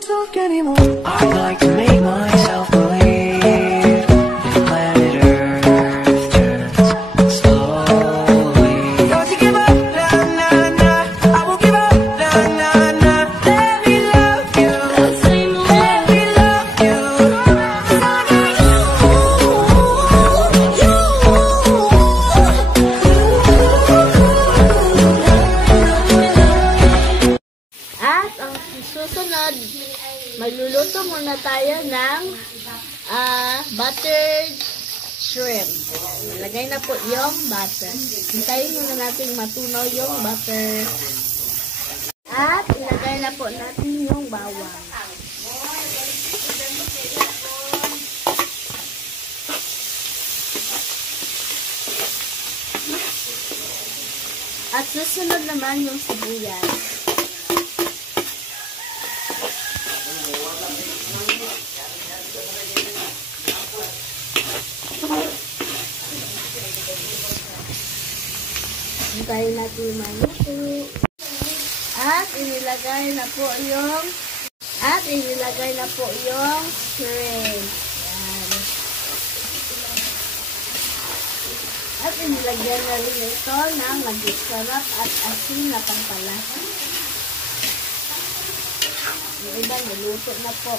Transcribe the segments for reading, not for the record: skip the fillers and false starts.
don't talk anymore. I'd like to make myself believe if planet Earth turns slowly. Don't you give up, nah, nah, nah. I won't give up, nah, nah, nah. Let me love you, let me love you. 'Cause I got you. At ang susunod, magluluto muna tayo ng buttered shrimp. Lagay na po yung butter. Hintayin muna natin matunaw yung butter. At ilagay na po natin yung bawang. At susunod naman yung sibuyas. Hintayin natin maluto. At inilagay na po yung shrimp. Yan. At inilagyan na rin ito ng magic-sarap at asin na pampalasa. Yung iba naluto na po.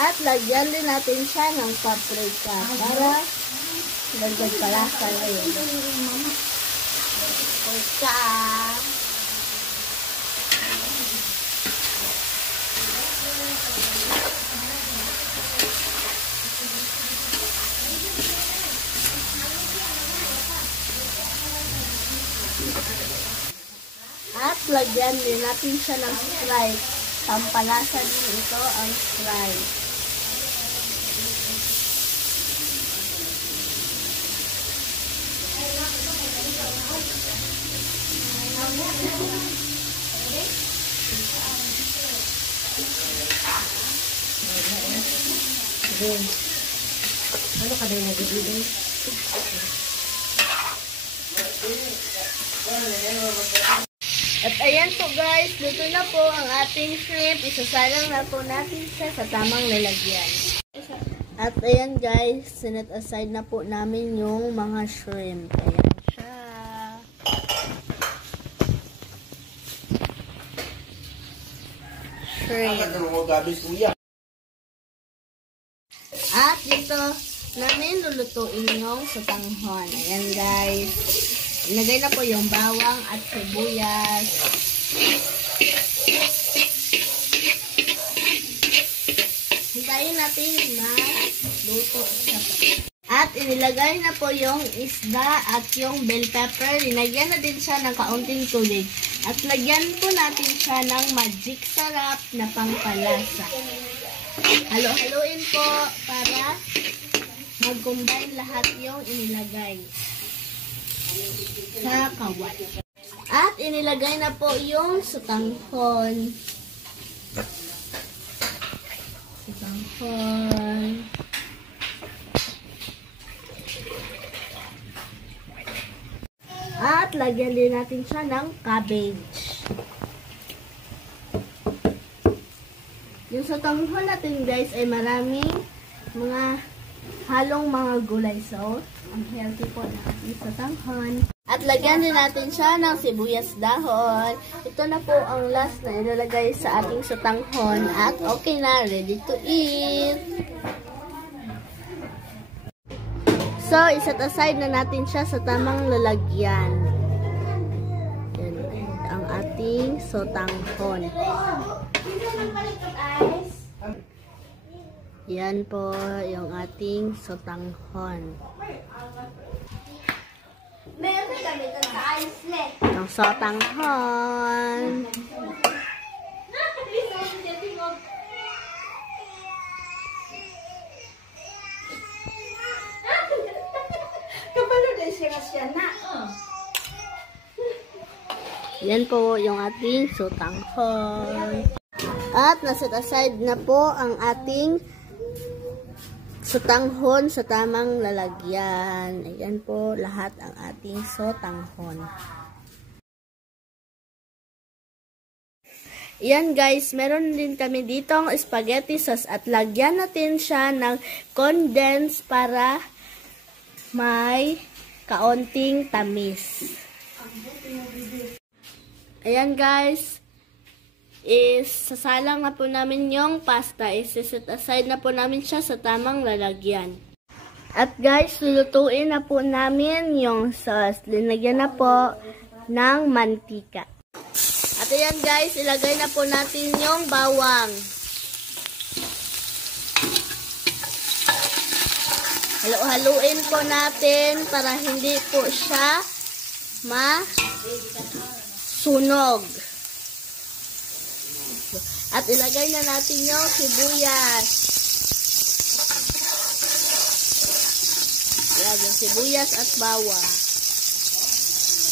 At lagyan din natin siya ng paprika para dagdag palasa rin. Paprika. At lagyan din natin siya ng Sprite. Pampalasa din ito ang Sprite. Ano ka din nagigilin? At ayan po guys, luto na po ang ating shrimp. Isasalang na po natin siya sa tamang lalagyan. At ayan guys, sinet aside na po namin yung mga shrimp. Ayan siya. Shrimp. At dito namin lulutuin yung sutanghon. Ayan guys. Ilagay na po yung bawang at sibuyas. Hintayin natin na luto siya. At inilagay na po yung isda at yung bell pepper. Linagyan na din siya ng kaunting tubig. At lagyan po natin siya ng magic sarap na pangpalasa. Halo-haloin po para mag-combine lahat yung inilagay sa kawat. At inilagay na po yung sutanghon. At lagyan din natin siya ng cabbage. Yung sutanghon natin guys ay maraming mga halong mga gulay. So, ang healthy po na ating sutanghon. At lagyan din natin siya ng sibuyas dahon. Ito na po ang last na ilalagay sa ating sutanghon. At okay na, ready to eat. So, iset aside na natin siya sa tamang lalagyan. Yan ang ating sutanghon. Yan po yung ating sutanghon. Yung sutanghon. Yan po yung ating sutanghon. At naset aside na po ang ating sutanghon sa tamang lalagyan. Ayan po lahat ang ating sutanghon. Yan guys, meron din kami ditong spaghetti sauce at lagyan natin siya ng condensed para may kaunting tamis. Ayan guys, sasalang na po namin yung pasta. Set aside na po namin siya sa tamang lalagyan. At guys, lulutuin na po namin yung sauce. Linagyan na po ng mantika. At ayan guys, ilagay na po natin yung bawang. Halo-haluin po natin para hindi po siya masunog. At ilagay na natin yung sibuyas. Yan, yung sibuyas at bawang.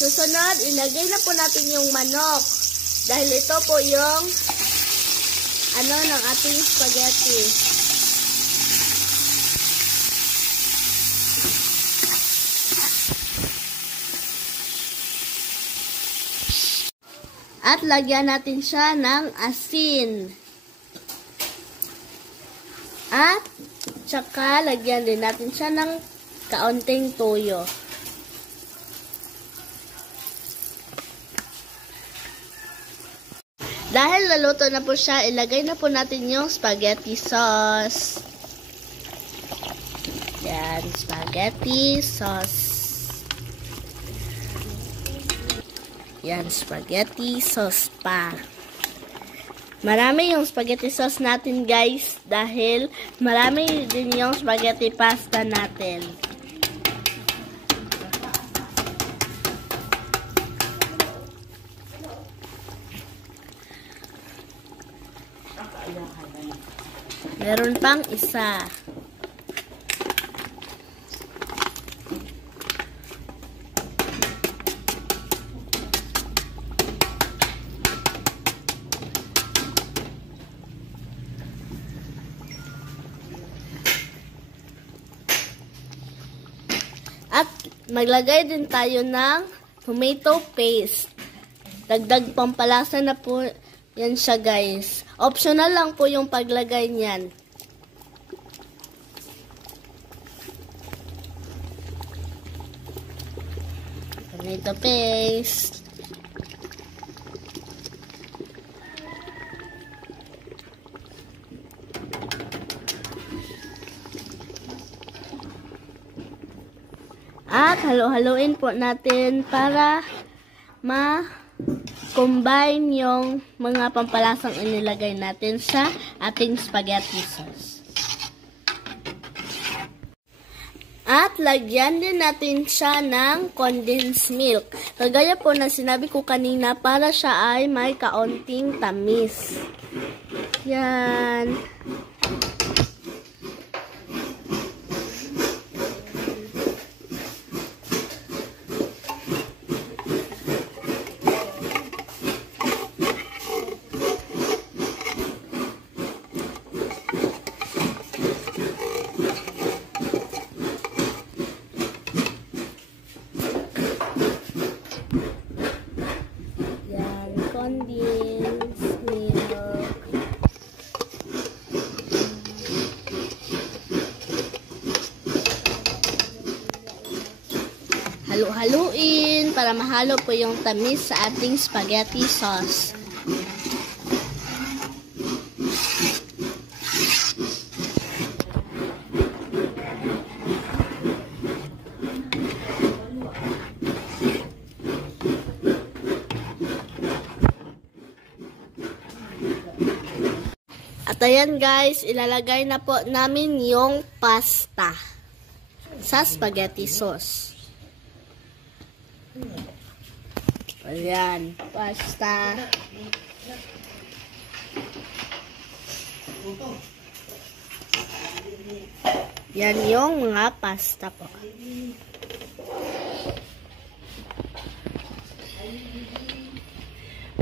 Susunod, ilagay na po natin yung manok. Dahil ito po yung ng ating spaghetti. At lagyan natin siya ng asin. At tsaka lagyan din natin siya ng kaunting toyo. Dahil naluto na po siya, ilagay na po natin yung spaghetti sauce. Yan, spaghetti sauce. Yan, spaghetti sauce pa. Marami yung spaghetti sauce natin guys, dahil marami din yung spaghetti pasta natin. Meron pang isa. At maglagay din tayo ng tomato paste. Dagdag pampalasa na po yan siya guys. Optional lang po yung paglagay niyan. Tomato paste. At halo-haloin po natin para combine yung mga pampalasang inilagay natin sa ating spaghetti sauce. At lagyan din natin siya ng condensed milk. Kagaya po na sinabi ko kanina, para siya ay may kaunting tamis. Yan. Condensed milk. Halo-haluin para mahalo po yung tamis sa ating spaghetti sauce. At ayan guys, ilalagay na po namin yung pasta sa spaghetti sauce. Ayan, pasta. Yan yung mga pasta po.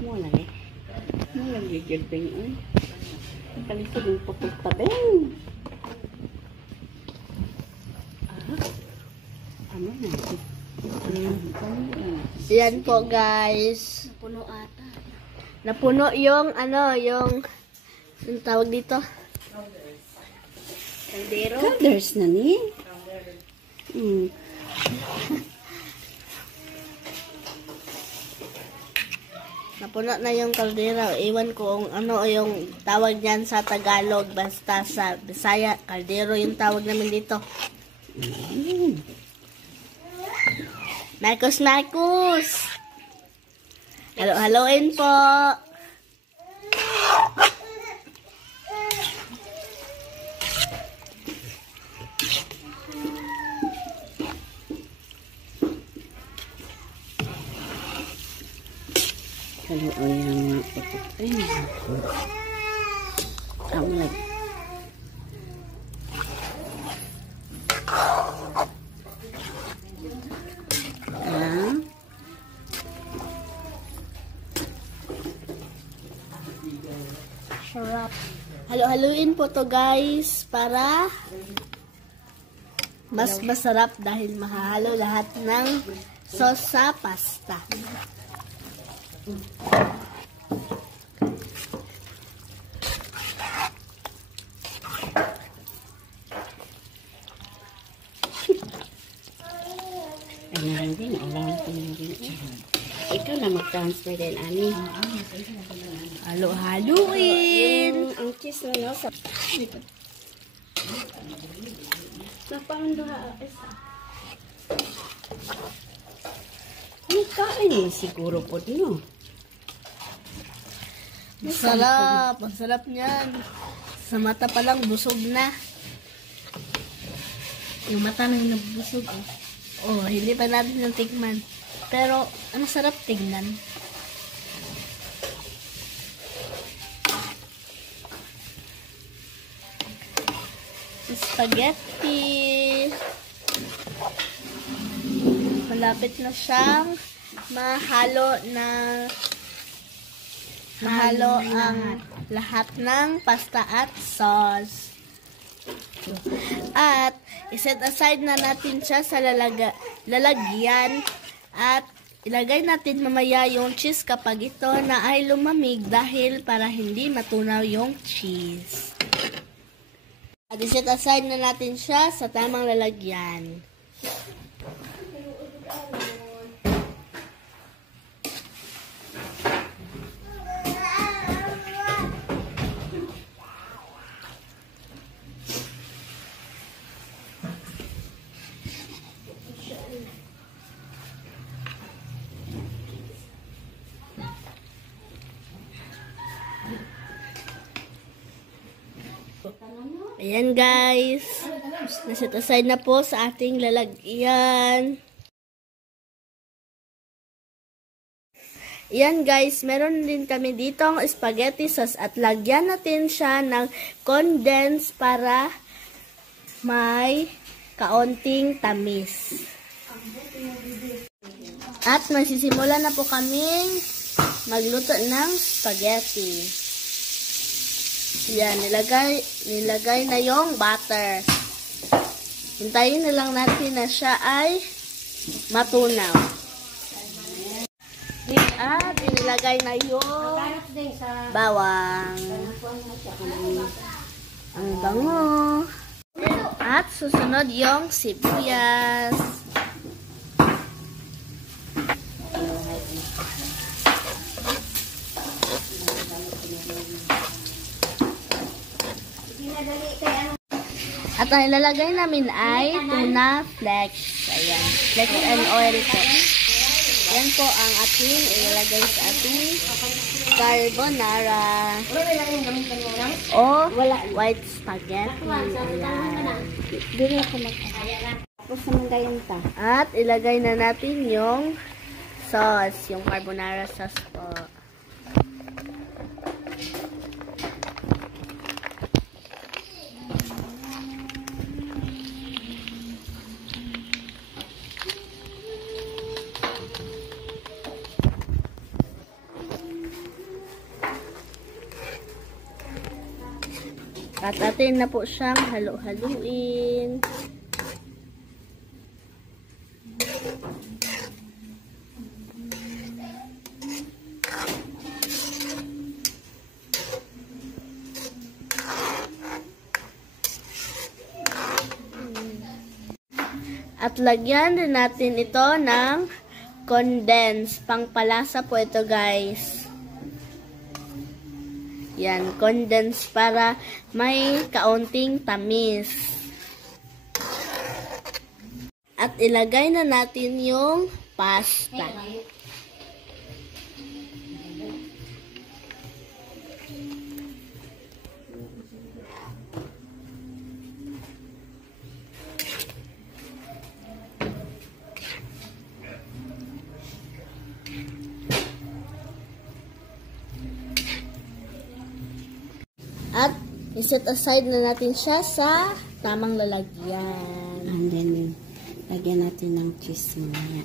Mo lang gigilbing. Kalisod yung pagtabing. Ano na? Yan po guys. Puno ata. Napuno yung, yung tawag dito? Kaldero. Colors na ni. Napuno na yung kaldero. Iwan ko kung ano yung tawag niyan sa Tagalog. Basta sa Bisaya, kaldero yung tawag namin dito. Marcos! Halo-haloin po. Kalau yang itu kamu lagi. Sarap. Halo-haluin po to guys para mas masarap dahil mahalo lahat ng sauce sa pasta. Alam din. Ikaw na mag-transfer din, Ani. Halo-haluin. Ang cheese na no, sa... Napando ha. May kain eh, siguro po no. Masarap. Masarap niyan. Sa mata pa lang busog na. Yung mata lang nabusog. Oh, hindi pa natin natikman. Pero, ang sarap tignan. Spaghetti. Malapit na siyang mahalo ang lahat ng pasta at sauce. At iset aside na natin siya sa lalagyan at ilagay natin mamaya yung cheese kapag ito na ay lumamig dahil para hindi matunaw yung cheese. At iset aside na natin siya sa tamang lalagyan. Ayan guys, naset aside na po sa ating lalagyan. Ayan guys, meron din kami ditong spaghetti sauce at lagyan natin siya ng condensed para may kaunting tamis. At magsisimula na po kaming magluto ng spaghetti. Yan, nilagay na yung butter. Hintayin na lang natin na siya ay matunaw. At inilagay na yung bawang. Ang bango. At susunod yung sibuyas. At ang ilalagay namin ay tuna flakes. Ayan. Flakes and oil po. Ayan po ang ating ilalagay sa ating carbonara. O white spaghetti. Ayan. Dili ako Tapos naman gayon ta. At ilagay na natin yung sauce. Yung carbonara sauce po. At atin na po siyang halo-haluin. At lagyan din natin ito ng condense. Pangpalasa po ito, guys. Yan, condense para may kaunting tamis. At ilagay na natin yung pasta. At iset aside na natin siya sa tamang lalagyan. And then, lagyan natin ng cheese mamaya.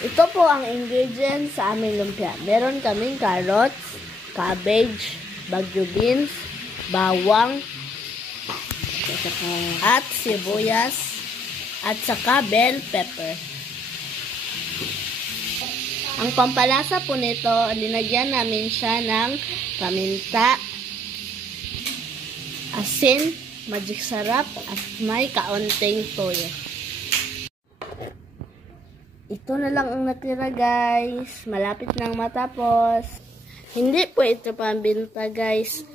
Ito po ang ingredients sa aming lumpia. Meron kaming carrots, cabbage, bagyo beans, bawang, at sibuyas, at saka bell pepper. Ang pampalasa po nito, linagyan namin siya ng paminta, asin, magic sarap, at may kaunting toyo. Ito na lang ang natira, guys. Malapit nang matapos. Hindi po ito pambinta, guys.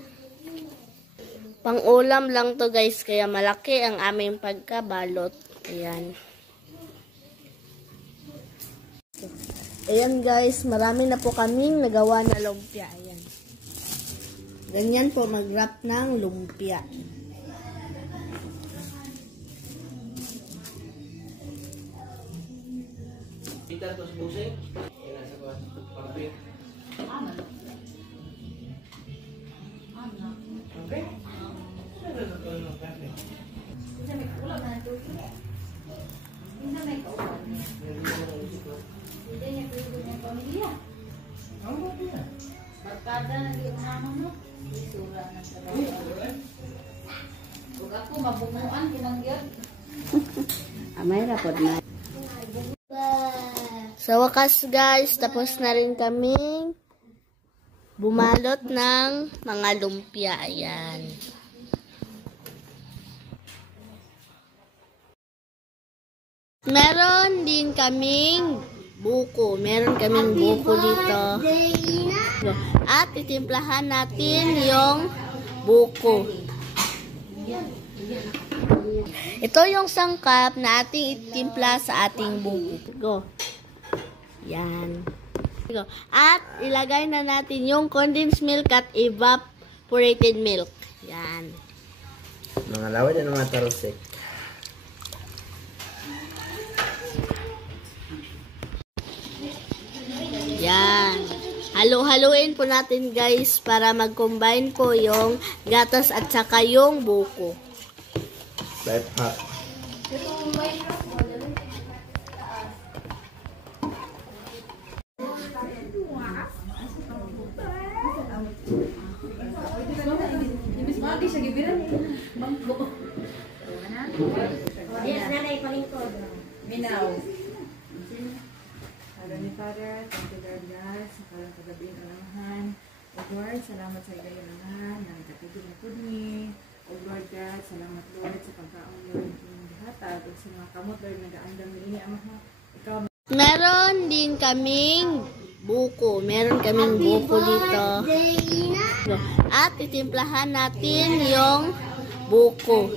Pang-ulam lang to, guys. Kaya malaki ang aming pagkabalot. Ayan. Ayan, guys. Marami na po kaming nagawa na lumpia. Ayan. Ganyan po mag-wrap ng lumpia. Kita terus pusing, ya nasa kuat, pagpit. Oke. Barkada na di umama mo. Isura na sa bawah. Huwag ako mabunguan, kinanggyan. Amay rapod na. Sa wakas, guys, tapos na rin kaming bumalot ng mga lumpia. Ayan. Meron din kaming buko. Meron kaming buko dito. At itimplahan natin yung buko. Ito yung sangkap na ating itimpla sa ating buko. Go. Yan. Go. At ilagay na natin yung condensed milk at evaporated milk. Yan. Mga laway dan mga tarusik. Yan. Halo-haloin po natin, guys, para mag-combine po yung gatas at saka yung buko. Life hack. Minaw. Heavenly Father, thank you Lord God sa kalang kagabi ng alamahan. O Lord, salamat sa igayon alamahan ng katibig na pudni. O Lord God, salamat Lord sa pagkaon Lord ng dihatag o sa mga kamot Lord nag-aandam ni Amaha. Ikaw Meron din kaming buko. Meron kaming buko dito. At itimplahan natin yung buko.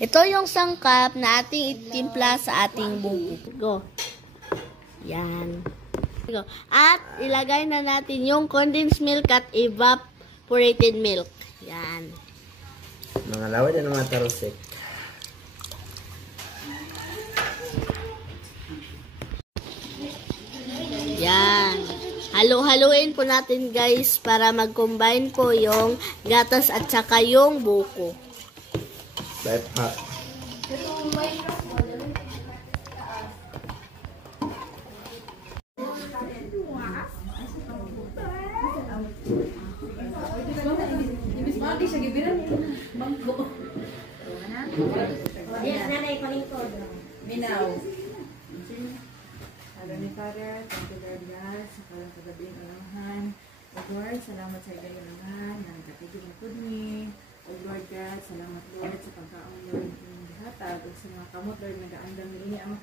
Ito yung sangkap na ating itimpla sa ating buko. Go. Yan. Go. At ilagay na natin yung condensed milk at evaporated milk. Yan. Mga laway dan mga tarusik. Yan. Halo-haloin po natin, guys, para mag-combine po yung gatas at saka yung buko. Life hack. Ibis mati siya gibiran. Bangko. Yes, nanay, palingkod. Minaw. Heavenly Father, thank you Lord God, sa kalang kagabing alamahan. O Lord, salamat sa iyong alamahan, na nagkatibig na po ni. O Lord God, salamat Lord sa pagkaon Lord ng inyong dihatag, at sa mga kamot Lord, nag-aandam ni ini ang